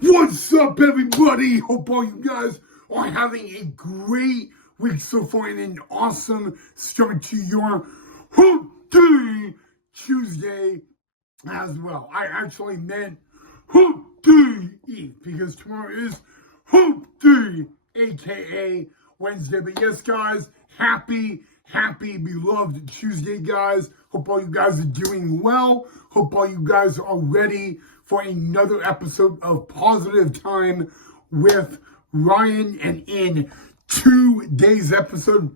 What's up, everybody? Hope all you guys are having a great week so far and an awesome start to your Hump Day Tuesday as well. I actually meant Hump Day Eve because tomorrow is Hump Day, aka Wednesday. But yes, guys, happy beloved Tuesday, guys. Hope all you guys are doing well. Hope all you guys are ready for another episode of Positive Time with Ryan. And in today's episode,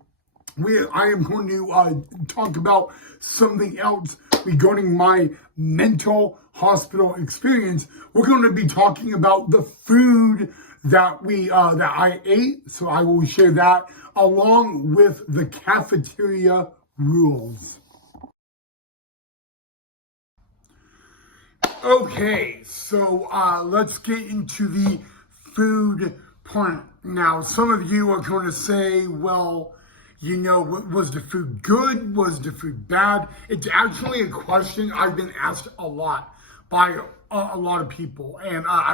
I am going to talk about something else regarding my mental hospital experience. We're going to be talking about the food that I ate, so I will share that along with the cafeteria rules. Okay, so let's get into the food part. Now, some of you are going to say, well, you know, was the food good? Was the food bad? It's actually a question I've been asked a lot by a lot of people. And I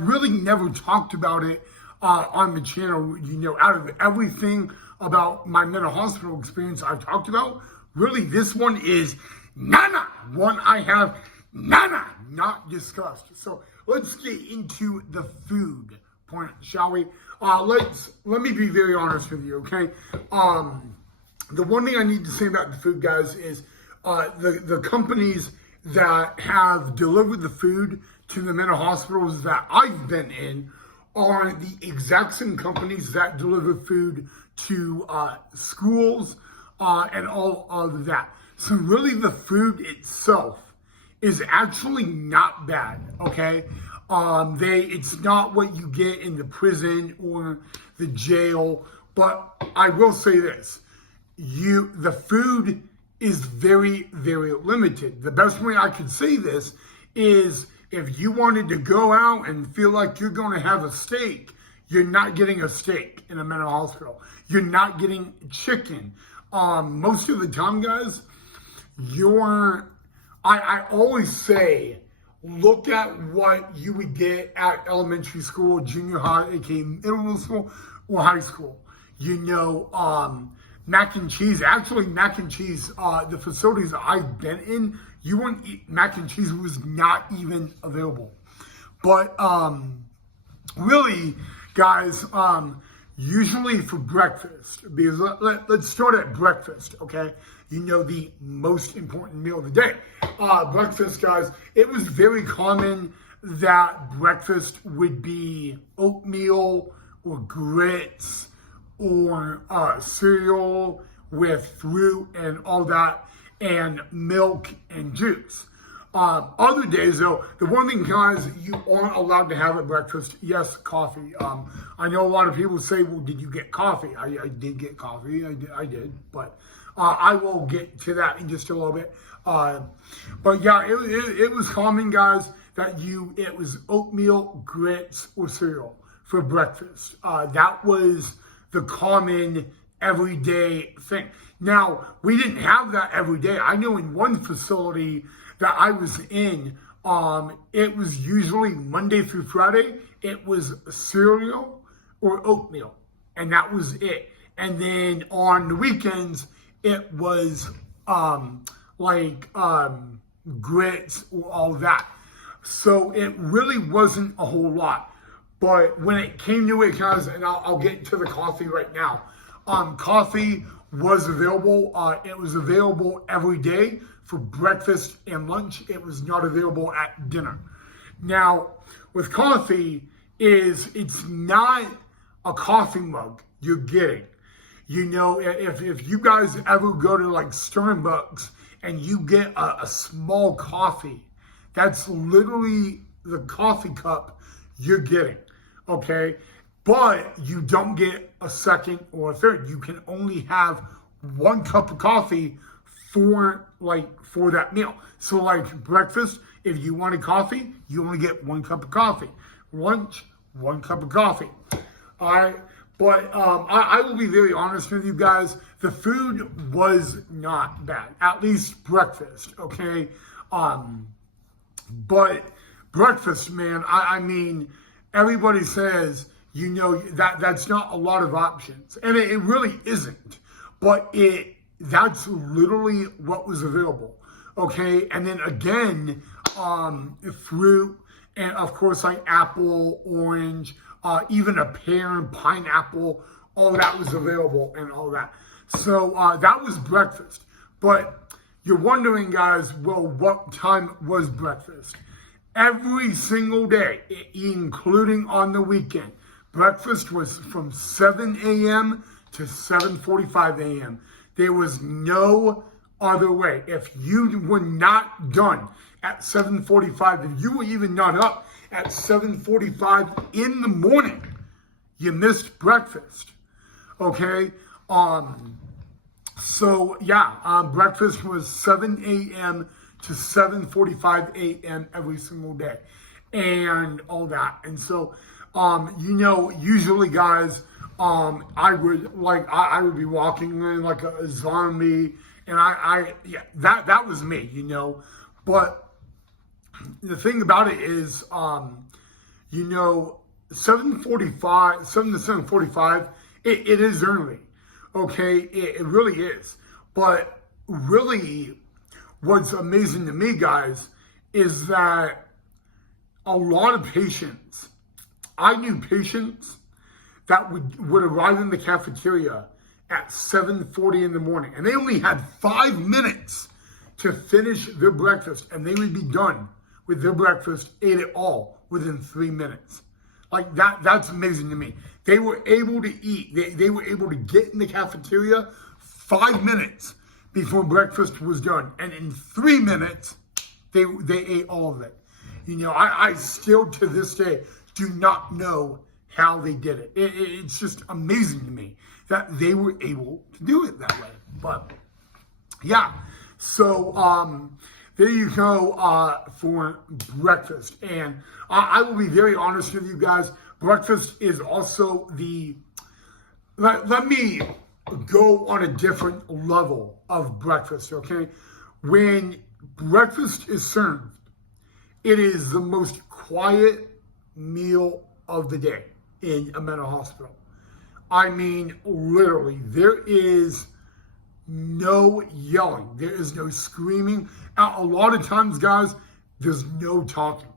really never talked about it on the channel. You know, out of everything about my mental hospital experience I've talked about, really this one is one I have not discussed. So let's get into the food point, shall we? Let me be very honest with you, okay? The one thing I need to say about the food, guys, is the companies that have delivered the food to the mental hospitals that I've been in are the exact same companies that deliver food to schools and all of that. So really the food itself is actually not bad, okay? It's not what you get in the prison or the jail, but I will say this, the food is very, very limited. The best way I could say this is if you wanted to go out and feel like you're going to have a steak, you're not getting a steak in a mental hospital. You're not getting chicken. Most of the time, guys, I always say, look at what you would get at elementary school, junior high, aka middle school, or high school. You know, mac and cheese. Actually, mac and cheese, the facilities that I've been in, you wouldn't eat mac and cheese. It was not even available. But really, guys, usually for breakfast, because let's start at breakfast, okay? You know, the most important meal of the day. Breakfast, guys, it was very common that breakfast would be oatmeal or grits or cereal with fruit and all that, and milk and juice. Other days, though, the one thing, guys, you aren't allowed to have at breakfast, yes, coffee. I know a lot of people say, well, did you get coffee? I did get coffee. I did, but I will get to that in just a little bit. But yeah, it was common, guys, that it was oatmeal, grits, or cereal for breakfast. That was the common everyday thing. Now, we didn't have that every day. I know in one facility that I was in, it was usually Monday through Friday, it was cereal or oatmeal, and that was it. And then on the weekends, it was grits or all that. So it really wasn't a whole lot. But when it came to it, guys, and I'll get to the coffee right now. Coffee was available. It was available every day for breakfast and lunch. It was not available at dinner. Now, with coffee, it's not a coffee mug you're getting. You know, if you guys ever go to like Starbucks and you get a small coffee, that's literally the coffee cup you're getting, okay? But you don't get a second or a third. You can only have one cup of coffee for that meal. So like breakfast, if you wanted coffee, you only get one cup of coffee. Lunch, one cup of coffee. All right. But I will be very honest with you guys. The food was not bad, at least breakfast, okay? But breakfast, man. I mean, everybody says, that's not a lot of options. And it really isn't. But that's literally what was available. Okay. And then again, fruit, and of course, like apple, orange, even a pear and pineapple, all that was available and all that. So that was breakfast. But you're wondering, guys, well, what time was breakfast? Every single day, including on the weekend, breakfast was from 7 a.m. to 7:45 a.m. There was no other way. If you were not done at 7:45, if you were even not up at 7:45 in the morning, you missed breakfast. Okay? So yeah, breakfast was 7 a.m. to 7:45 a.m. every single day, and all that. And so, usually, guys, I would be walking in like a zombie, and that was me, But the thing about it is, 7:45, 7 to 7:45, it is early. Okay, it really is. But really, what's amazing to me, guys, is that a lot of patients, I knew patients that would arrive in the cafeteria at 7:40 in the morning, and they only had 5 minutes to finish their breakfast, and they would be done with their breakfast, ate it all within 3 minutes. Like that's amazing to me. They were able to eat. They were able to get in the cafeteria 5 minutes before breakfast was done. And in 3 minutes, they ate all of it. I still to this day do not know how they did it. It's just amazing to me that they were able to do it that way. But yeah, so there you go for breakfast. And I will be very honest with you guys. Breakfast is also let me go on a different level of breakfast, okay? When breakfast is served, it is the most quiet meal of the day in a mental hospital. I mean, literally, there is no yelling. There is no screaming. A lot of times, guys, there's no talking.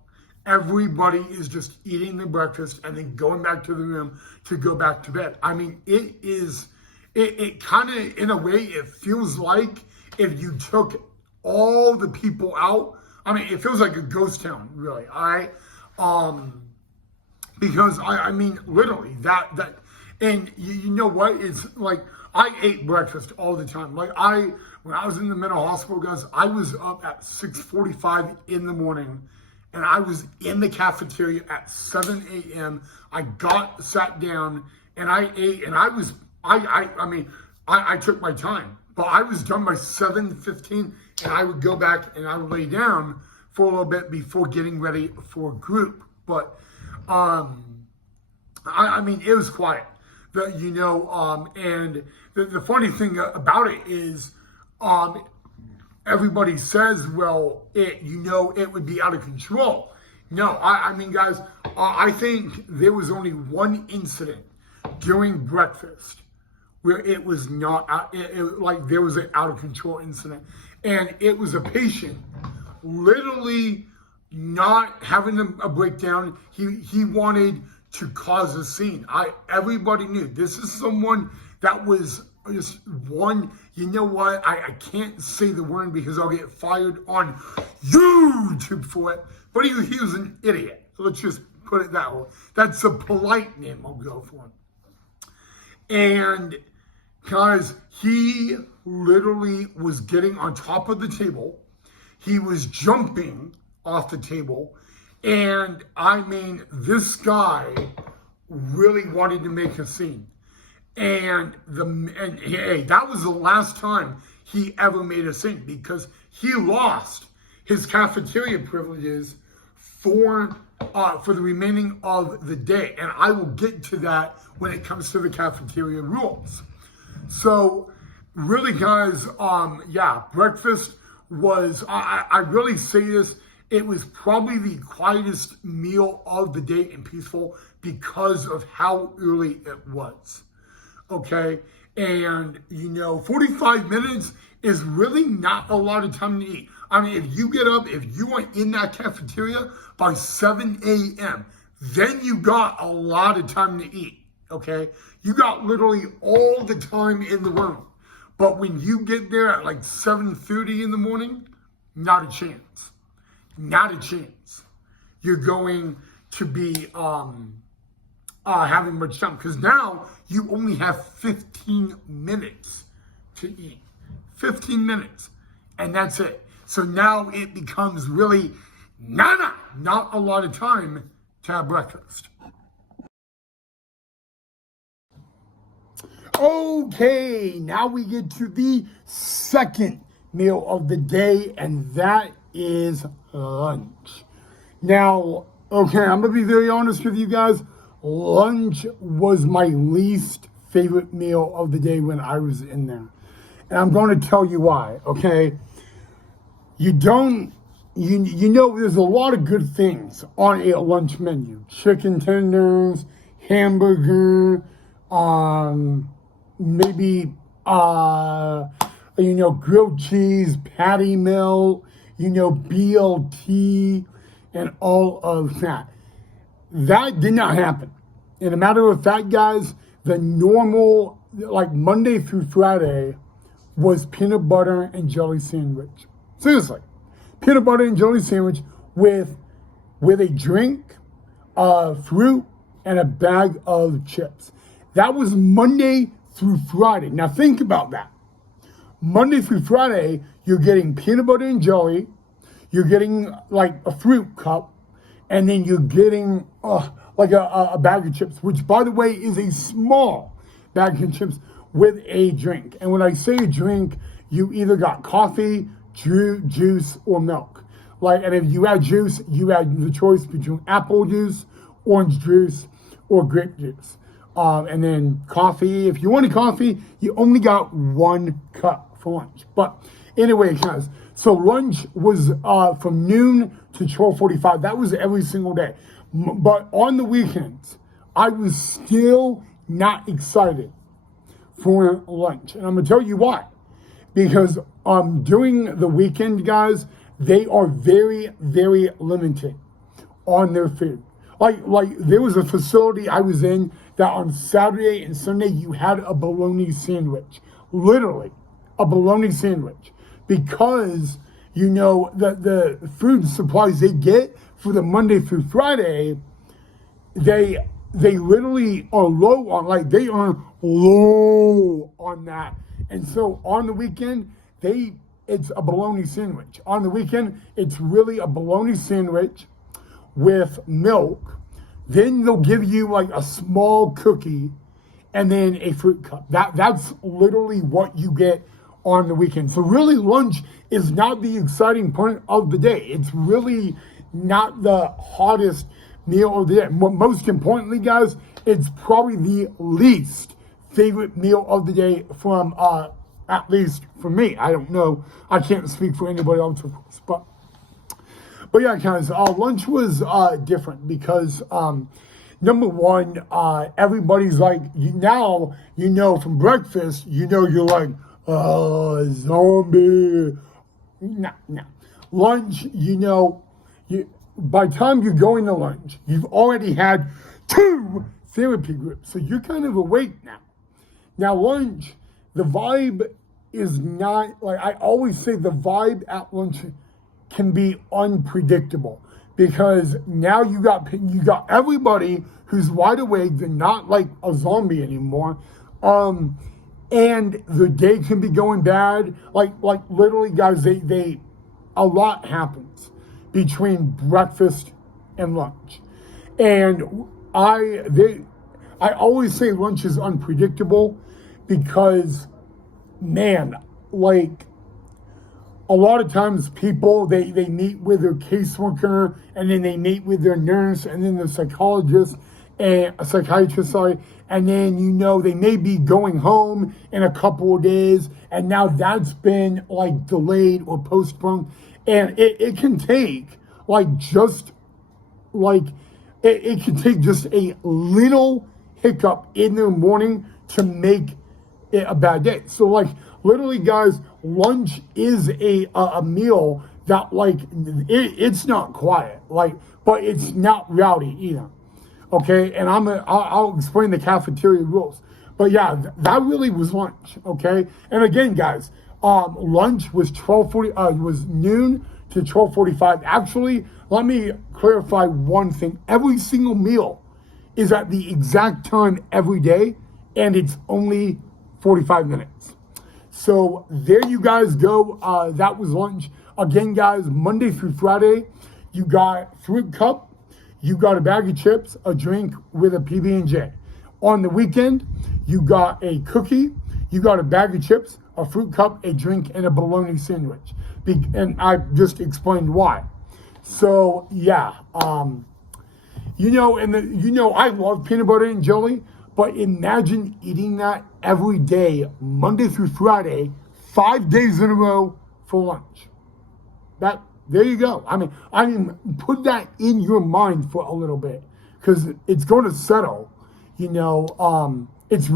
Everybody is just eating their breakfast and then going back to the room to go back to bed. I mean, it kind of, in a way, it feels like if you took all the people out, I mean, it feels like a ghost town, really. Because I mean, literally that, and you know what? It's like, I ate breakfast all the time. Like when I was in the mental hospital, guys, I was up at 6:45 in the morning, and I was in the cafeteria at 7 a.m. I sat down, and I ate, and I took my time, but I was done by 7:15, and I would go back and I would lay down for a little bit before getting ready for group. But I mean, it was quiet. And the funny thing about it is, everybody says, well, it would be out of control. No, I mean, guys, I think there was only one incident during breakfast where it was not, like there was an out of control incident. And it was a patient literally not having a breakdown. He wanted to cause a scene. Everybody knew this is someone that was just one, you know what? I can't say the word because I'll get fired on YouTube for it. But he was an idiot. Let's just put it that way. That's a polite name I'll go for. And guys, he literally was getting on top of the table. He was jumping off the table. And I mean, this guy really wanted to make a scene. And hey, that was the last time he ever made a scene, because he lost his cafeteria privileges for the remaining of the day. And I will get to that when it comes to the cafeteria rules. So really, guys, breakfast was, I really say this, It was probably the quietest meal of the day and peaceful because of how early it was. Okay. And, 45 minutes is really not a lot of time to eat. I mean, if you get up, if you are in that cafeteria by 7 a.m., then you got a lot of time to eat. Okay. You got literally all the time in the world. But when you get there at like 7:30 in the morning, not a chance. Not a chance. You're going to be having much time because now you only have 15 minutes to eat. 15 minutes. And that's it. So now it becomes really not a lot of time to have breakfast. Okay, now we get to the second meal of the day, and that is lunch. Now, okay, I'm going to be very honest with you guys. Lunch was my least favorite meal of the day when I was in there. And I'm going to tell you why, okay? You know, there's a lot of good things on a lunch menu. Chicken tenders, hamburger, maybe, grilled cheese, patty melt, BLT, and all of that. That did not happen. And a matter of fact, guys, the normal, like Monday through Friday, was peanut butter and jelly sandwich. Seriously, peanut butter and jelly sandwich with a drink, fruit, and a bag of chips. That was Monday through Friday. Now think about that. Monday through Friday, you're getting peanut butter and jelly, you're getting like a fruit cup, and then you're getting like a bag of chips, which by the way is a small bag of chips with a drink. And when I say a drink, you either got coffee, juice, or milk. And if you had juice, you had the choice between apple juice, orange juice, or grape juice. And then coffee, if you wanted coffee, you only got 1 cup for lunch. But anyway, guys, so lunch was from noon to 12:45. That was every single day. But on the weekends, I was still not excited for lunch. And I'm going to tell you why. Because during the weekend, guys, they are very, very limited on their food. Like there was a facility I was in that on Saturday and Sunday you had a bologna sandwich. Literally, a bologna sandwich. Because, the food supplies they get for the Monday through Friday, they literally are low on, they are low on that. And so on the weekend, it's a bologna sandwich. On the weekend, it's really a bologna sandwich with milk. Then they'll give you like a small cookie and then a fruit cup. That's literally what you get on the weekend. So really lunch is not the exciting part of the day. It's really not the hottest meal of the day. Most importantly, guys, it's probably the least favorite meal of the day from, at least for me. I don't know. I can't speak for anybody else, of course. But yeah, guys, lunch was different because, number one, everybody's like, now, from breakfast, you're like, zombie. No. Lunch, by the time you're going to lunch, you've already had 2 therapy groups. So you're kind of awake now. Now, lunch, the vibe is not, I always say the vibe at lunch can be unpredictable because now you got everybody who's wide awake. They're not like a zombie anymore. And the day can be going bad. Like literally, guys, a lot happens between breakfast and lunch. And I always say lunch is unpredictable because, man, a lot of times people, they meet with their caseworker and then they meet with their nurse and then the psychiatrist, and then, they may be going home in a couple of days and now that's been delayed or postponed. And it can take like just like it can take just a little hiccup in the morning to make it a bad day. So like literally, guys, lunch is a meal that like it's not quiet, like, but it's not rowdy either. Okay, and I'll explain the cafeteria rules. But yeah, that really was lunch. Okay, and again, guys, lunch was 12:40. Was noon to 12:45. Actually, let me clarify one thing. Every single meal is at the exact time every day, and it's only 45 minutes. So there you guys go. That was lunch. Again, guys, Monday through Friday, you got fruit cup, you got a bag of chips, a drink with a PB&J. On the weekend, you got a cookie, you got a bag of chips, a fruit cup, a drink, and a bologna sandwich. And I just explained why. So yeah, I love peanut butter and jelly, but imagine eating that every day, Monday through Friday, 5 days in a row for lunch. There you go. I mean, put that in your mind for a little bit, because it's going to settle. It's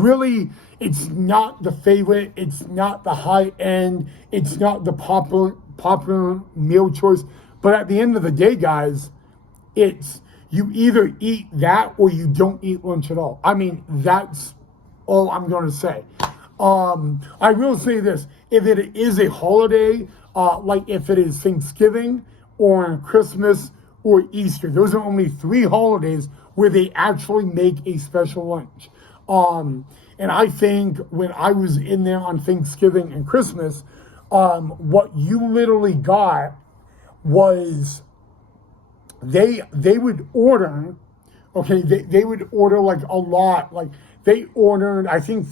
not the favorite. It's not the high end. It's not the popular meal choice. But at the end of the day, guys, it's you either eat that or you don't eat lunch at all. I mean, that's all I'm going to say. I will say this: if it is a holiday, like if it is Thanksgiving or Christmas or Easter, those are only 3 holidays where they actually make a special lunch. And I think when I was in there on Thanksgiving and Christmas, what you literally got was they would order, okay, they would order like a lot. Like they ordered, I think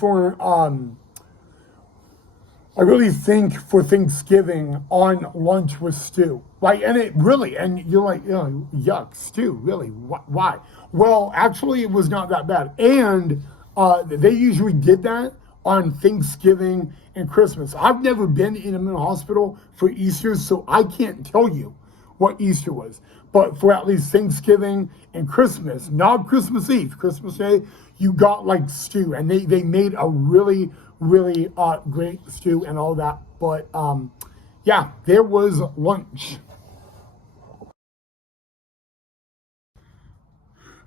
I really think for Thanksgiving on lunch was stew. Like, and you're like, oh, yuck, stew, really? Why? Well, actually, it was not that bad. And they usually did that on Thanksgiving and Christmas. I've never been in a mental hospital for Easter, so I can't tell you what Easter was. But for at least Thanksgiving and Christmas, not Christmas Eve, Christmas Day, you got like stew. And they made a really great stew and all that. But yeah, there was lunch.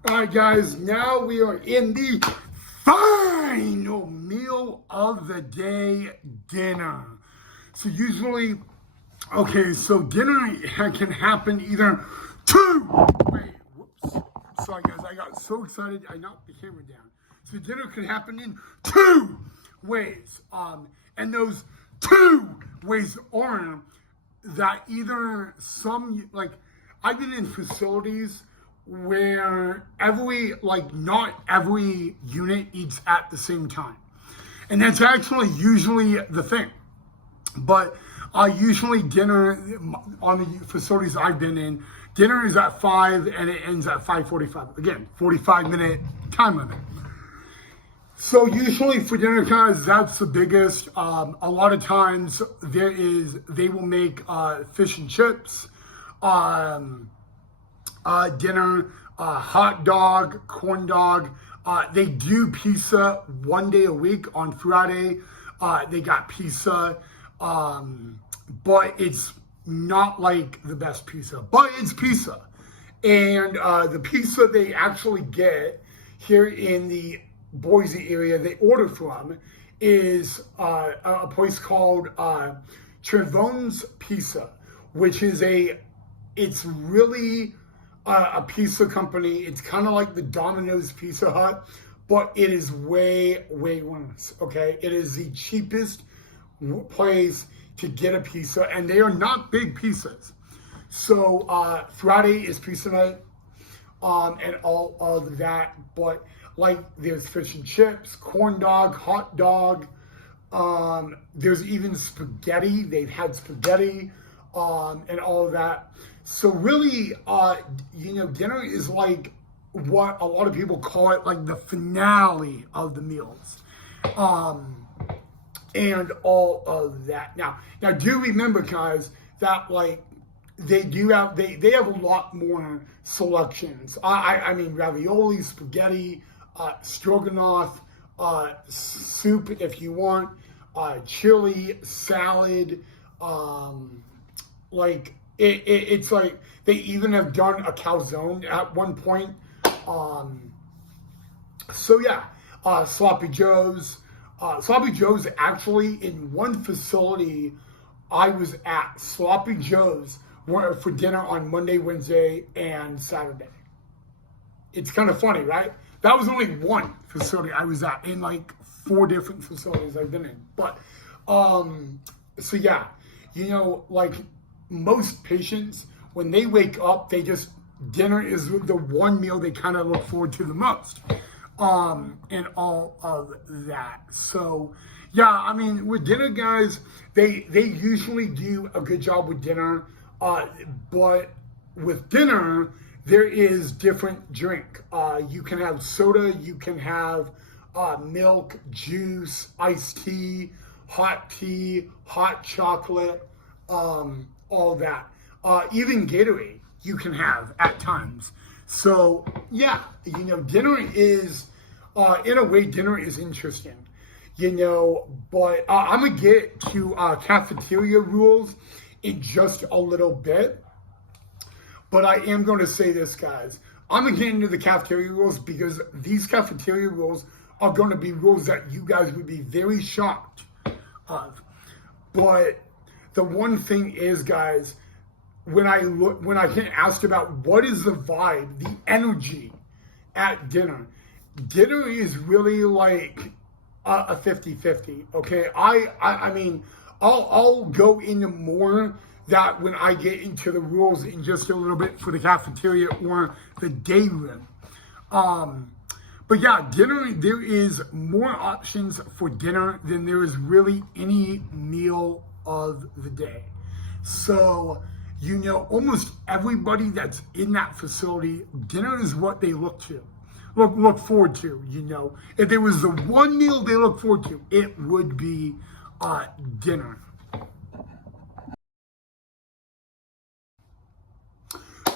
All right, guys, now we are in the final meal of the day, dinner. So usually, okay, so dinner can happen either whoops. Sorry, guys, I got so excited, I knocked the camera down. So dinner can happen in 2 ways. And those 2 ways are that either I've been in facilities where not every unit eats at the same time. And that's actually usually the thing. But usually dinner on the facilities I've been in, dinner is at 5 and it ends at 5:45. Again, 45-minute time limit. So usually for dinner, guys, that's the biggest. A lot of times they will make fish and chips, dinner, hot dog, corn dog. They do pizza 1 day a week on Friday. They got pizza, but it's not like the best pizza, but it's pizza. And the pizza they actually get here in the Boise area they order from is a place called Travone's Pizza, which is it's really a pizza company. It's kind of like the Domino's Pizza Hut, but it is way worse, okay? It is the cheapest place to get a pizza, and they are not big pizzas. So Friday is pizza night, and all of that, but like there's fish and chips, corn dog, hot dog, there's even spaghetti. They've had spaghetti, and all of that. So really, dinner is like what a lot of people call it, like the finale of the meals, and all of that. Now do remember, guys, that like they do have they have a lot more selections. I mean ravioli, spaghetti, stroganoff, soup if you want, chili, salad, it's like they even have done a calzone at one point. So yeah, Sloppy Joe's. Sloppy Joe's actually in one facility I was at. Sloppy Joe's for dinner on Monday, Wednesday, and Saturday. It's kind of funny, right? That was only one facility I was at in like 4 different facilities I've been in. But so yeah, like most patients, when they wake up, dinner is the one meal they kind of look forward to the most. And all of that. So yeah, I mean, with dinner, guys, they usually do a good job with dinner. But with dinner, there is different drink. You can have soda, you can have milk, juice, iced tea, hot chocolate, all that. Even Gatorade you can have at times. So yeah, dinner is, in a way, dinner is interesting, but I'm gonna get to cafeteria rules in just a little bit. But I am going to say this, guys. I'm gonna get into the cafeteria rules because these cafeteria rules are going to be rules that you guys would be very shocked of. But the one thing is, guys, when I get asked about what is the vibe, the energy at dinner is really like a 50-50, okay? I mean, I'll go into more that when I get into the rules in just a little bit for the cafeteria or the day room. But yeah, dinner, there is more options for dinner than there is really any meal of the day. So, almost everybody that's in that facility, dinner is what they look forward to, If there was the one meal they look forward to, it would be dinner.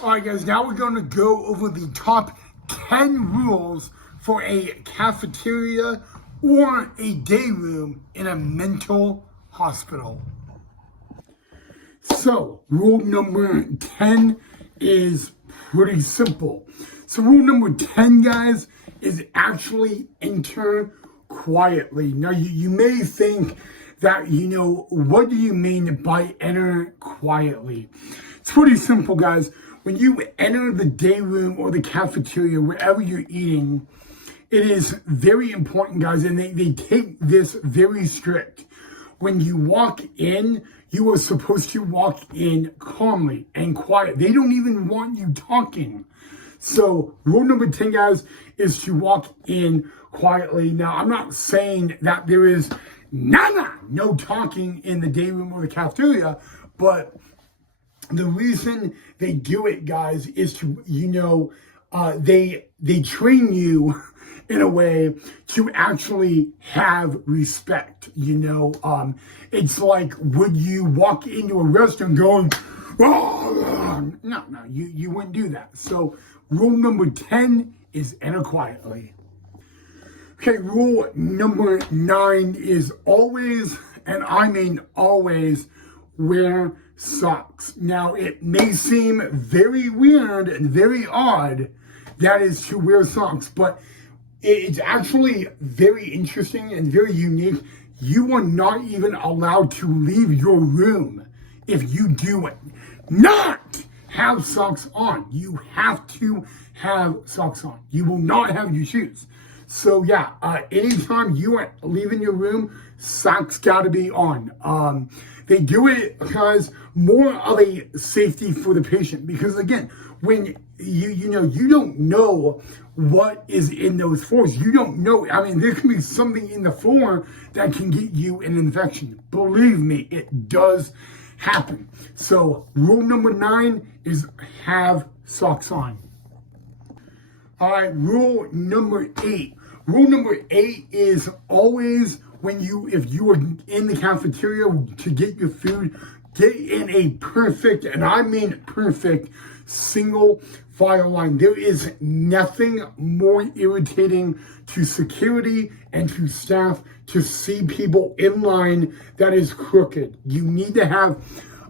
All right, guys, now we're going to go over the top 10 rules for a cafeteria or a day room in a mental hospital. So, rule number 10 is pretty simple. So, rule number 10, guys, is actually enter quietly. Now, you may think that, what do you mean by enter quietly? It's pretty simple, guys. When you enter the day room or the cafeteria, wherever you're eating, it is very important, guys, and they take this very strict. When you walk in, you are supposed to walk in calmly and quiet. They don't even want you talking. So rule number 10, guys, is to walk in quietly. Now, I'm not saying that there is no talking in the day room or the cafeteria, but the reason they do it, guys, is to, they train you in a way to actually have respect, It's like, would you walk into a restaurant going, oh, no, you wouldn't do that. So rule number 10 is enter quietly. Okay, rule number 9 is always, and I mean always, wear socks. Now, it may seem very weird and very odd that is to wear socks, but it's actually very interesting and very unique. You are not even allowed to leave your room if you do it. Not have socks on. You have to have socks on. You will not have your shoes. So yeah, anytime you are leaving your room, socks gotta be on. They do it because more of a safety for the patient. Because again, when you don't know what is in those floors. You don't know. I mean, there can be something in the floor that can get you an infection. Believe me, it does happen. So rule number 9 is have socks on. All right, rule number 8. Rule number 8 is always if you are in the cafeteria to get your food, get in a perfect, and I mean perfect, single file line. There is nothing more irritating to security and to staff to see people in line that is crooked. You need to have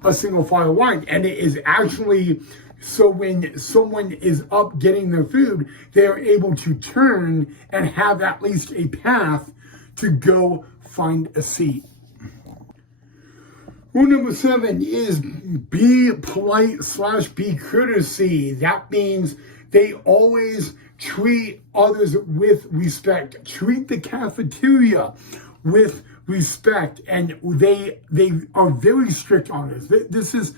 a single file line, and it is actually so when someone is up getting their food, they are able to turn and have at least a path to go find a seat. Rule number 7 is be polite / be courtesy. That means they always treat others with respect. Treat the cafeteria with respect, and they are very strict on this. This is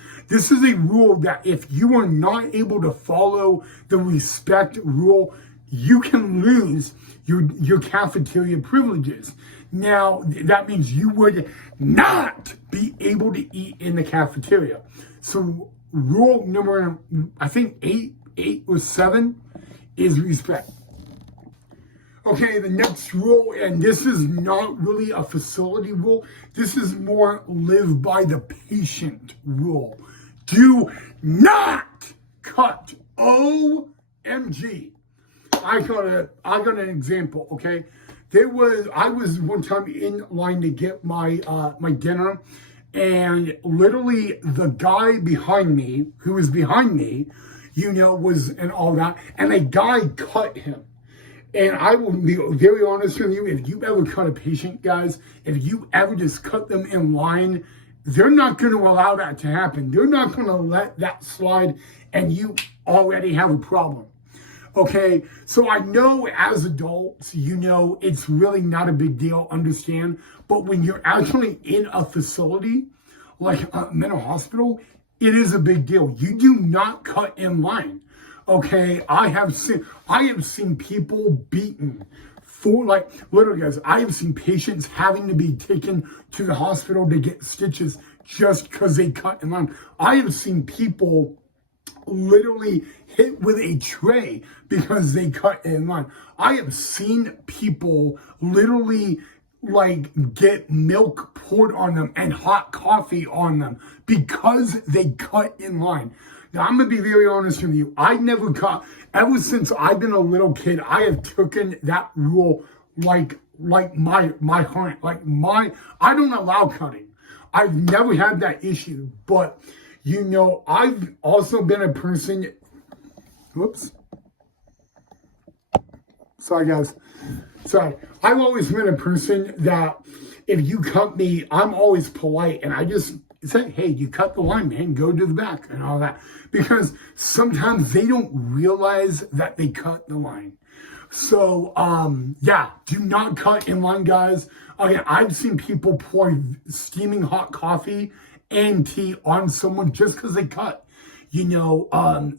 a rule that if you are not able to follow the respect rule, you can lose your cafeteria privileges. Now, that means you would not be able to eat in the cafeteria. So rule number, I think 8 or 7 is respect. Okay, the next rule, and this is not really a facility rule. This is more live by the patient rule. Do not cut. OMG. I got an example, okay? I was one time in line to get my dinner, and literally the guy behind me, who was behind me, was and all that, and a guy cut him. And I will be very honest with you, if you ever cut a patient, guys, if you ever just cut them in line, they're not going to allow that to happen. They're not going to let that slide, and you already have a problem. Okay, so I know as adults, it's really not a big deal, understand, but when you're actually in a facility, like a mental hospital, it is a big deal. You do not cut in line. Okay, I have seen people beaten for, like, literally, guys, I have seen patients having to be taken to the hospital to get stitches just because they cut in line. I have seen people literally hit with a tray because they cut in line. I have seen people literally get milk poured on them and hot coffee on them because they cut in line. Now, I'm going to be very honest with you. I never cut. Ever since I've been a little kid, I have taken that rule like my heart. I don't allow cutting. I've never had that issue. But, I've also been a person. Whoops. Sorry, guys. Sorry. I've always been a person that if you cut me, I'm always polite. And I just say, hey, you cut the line, man, go to the back and all that. Because sometimes they don't realize that they cut the line. So, do not cut in line, guys. Again, I've seen people pour steaming hot coffee and tea on someone just because they cut.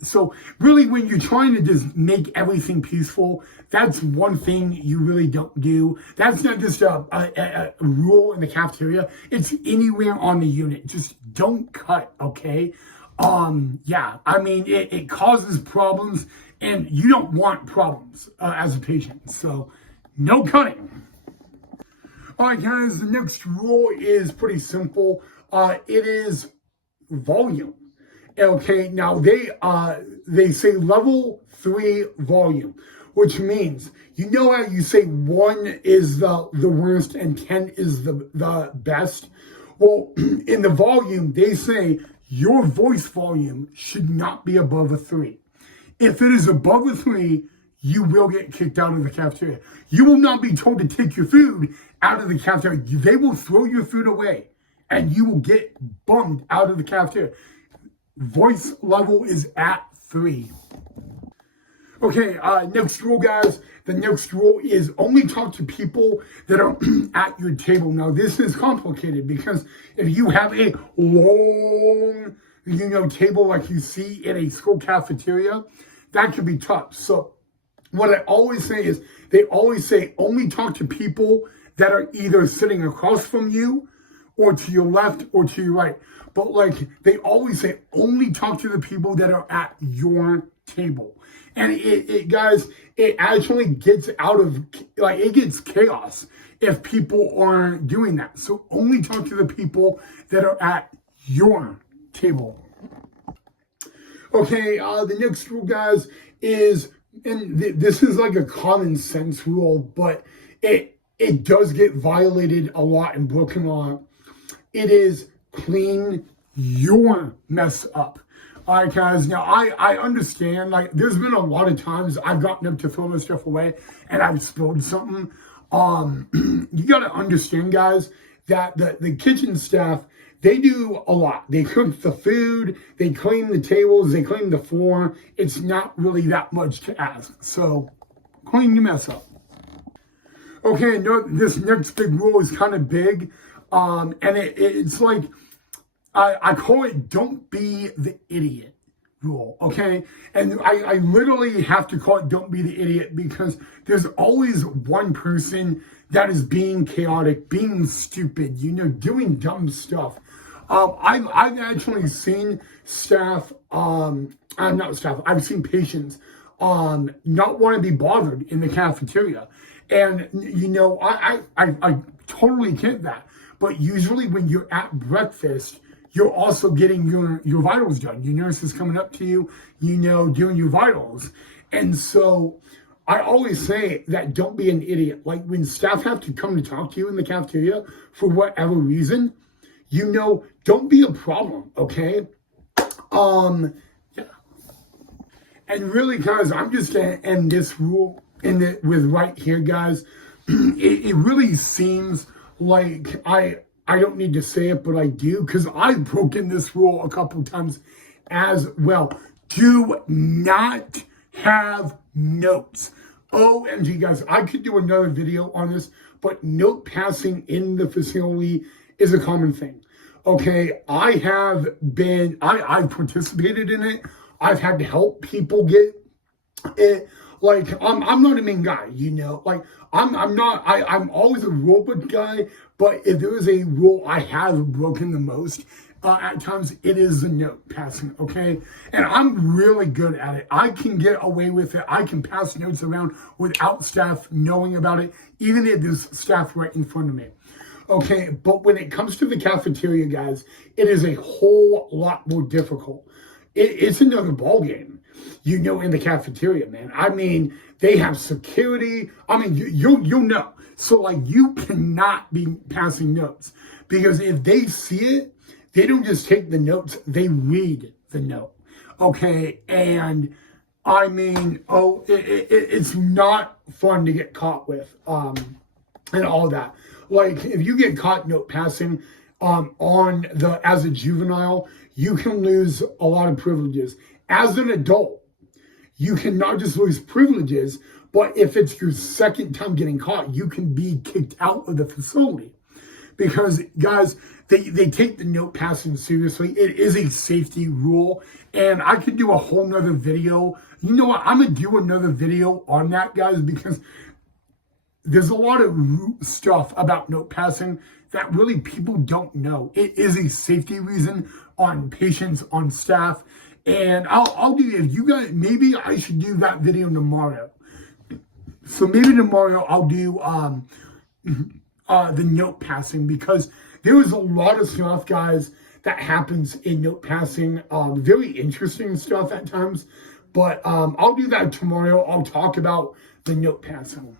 So really when you're trying to just make everything peaceful, that's one thing you really don't do. That's not just a rule in the cafeteria. It's anywhere on the unit. Just don't cut, okay? It causes problems, and you don't want problems as a patient. So no cutting. All right, guys, the next rule is pretty simple. It is volume. Okay, now they say level 3 volume, which means, how you say 1 is the worst and 10 is the best? Well, in the volume, they say your voice volume should not be above a 3. If it is above a 3, you will get kicked out of the cafeteria. You will not be told to take your food out of the cafeteria. They will throw your food away, and you will get bummed out of the cafeteria. Voice level is at 3. Okay, next rule, guys. The next rule is only talk to people that are at your table. Now, this is complicated because if you have a long, table like you see in a school cafeteria, that can be tough. So what I always say is they always say only talk to people that are either sitting across from you or to your left or to your right. But they always say, only talk to the people that are at your table. And guys, it actually gets it gets chaos if people aren't doing that. So only talk to the people that are at your table. Okay, the next rule, guys, is, and this is like a common sense rule, but it does get violated a lot and broken a lot. It is clean your mess up. All right, guys. Now, I understand, like, there's been a lot of times I've gotten up to throw my stuff away and I've spilled something. You got to understand, guys, that the kitchen staff, they do a lot. They cook the food, they clean the tables, they clean the floor. It's not really that much to ask. So, clean your mess up. Okay, no, this next big rule is kind of big. And it's like, I call it don't be the idiot rule, okay? And I literally have to call it don't be the idiot because there's always one person that is being chaotic, being stupid, doing dumb stuff. I've actually seen staff, not staff, I've seen patients not want to be bothered in the cafeteria. And, I totally get that. But usually when you're at breakfast, you're also getting your vitals done. Your nurse is coming up to you, doing your vitals. And so I always say that don't be an idiot. Like when staff have to come to talk to you in the cafeteria for whatever reason, don't be a problem, okay? Yeah. And really, guys, I'm just gonna end this rule with right here, guys. It really seems like I don't need to say it, but I do, because I've broken this rule a couple times as well. Do not have notes. OMG, guys, I could do another video on this, but note passing in the facility is a common thing. Okay, I've participated in it. I've had to help people get it. Like, I'm not a mean guy, like I'm always a rule book guy, but if there is a rule I have broken the most, at times it is the note passing, okay? And I'm really good at it. I can get away with it. I can pass notes around without staff knowing about it, even if there's staff right in front of me. Okay, but when it comes to the cafeteria, guys, it is a whole lot more difficult. It's another ball game, in the cafeteria, man. I mean, they have security. I mean, you'll know. So, like, you cannot be passing notes because if they see it, they don't just take the notes, they read the note. Okay, and I mean, it's not fun to get caught with, and all that. Like, if you get caught note passing as a juvenile, you can lose a lot of privileges. As an adult, you can not just lose privileges, but if it's your second time getting caught, you can be kicked out of the facility. Because, guys, they take the note passing seriously. It is a safety rule, and I could do a whole nother video. You know what? I'm going to do another video on that, guys, because there's a lot of stuff about note passing that really people don't know. It is a safety reason on patients, on staff. And I'll do, if you guys, maybe I should do that video tomorrow. So maybe tomorrow I'll do the note passing, because there is a lot of stuff, guys, that happens in note passing. Very interesting stuff at times. But I'll do that tomorrow. I'll talk about the note passing.